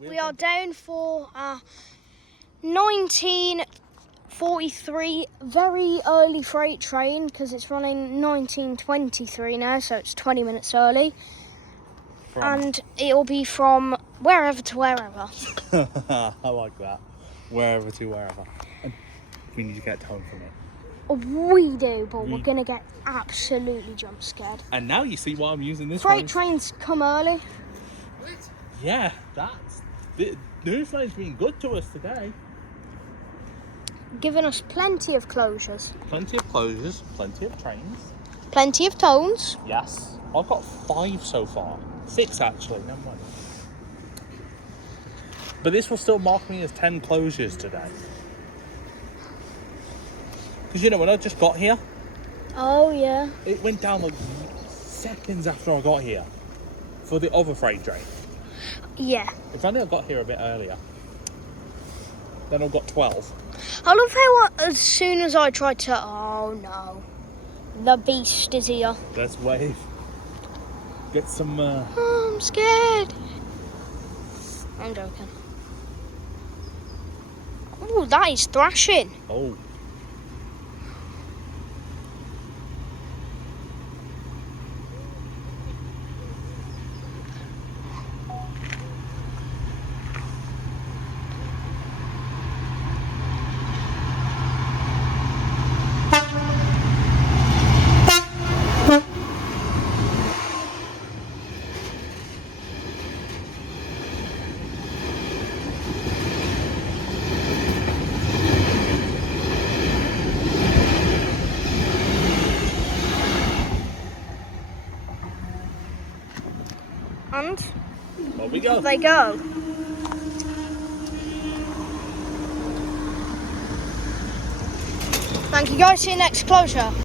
We are down for 1943 very early freight train because it's running 1923 now, so it's 20 minutes early. And it'll be from wherever to wherever. I like that. Wherever to wherever. And we need to get home from it. We do, but we're going to get absolutely jump scared. And now you see why I'm using this Freight trains come early. Yeah, the Noose line's been good to us today. Giving us plenty of closures. Plenty of closures, plenty of trains. Plenty of tones. Yes. I've got 5 so far. 6 actually, never mind. But this will still mark me as 10 closures today. Because you know, when I just got here, oh yeah, it went down like seconds after I got here for the other freight train. yeah. If only I got here a bit earlier, then I've got 12. I love how as soon as I tried to, oh no, the beast is here. Let's wave. Get some. Oh, I'm scared. I'm joking. Oh, that is thrashing. Oh. And There we go. they go. Thank you guys, see you next closure.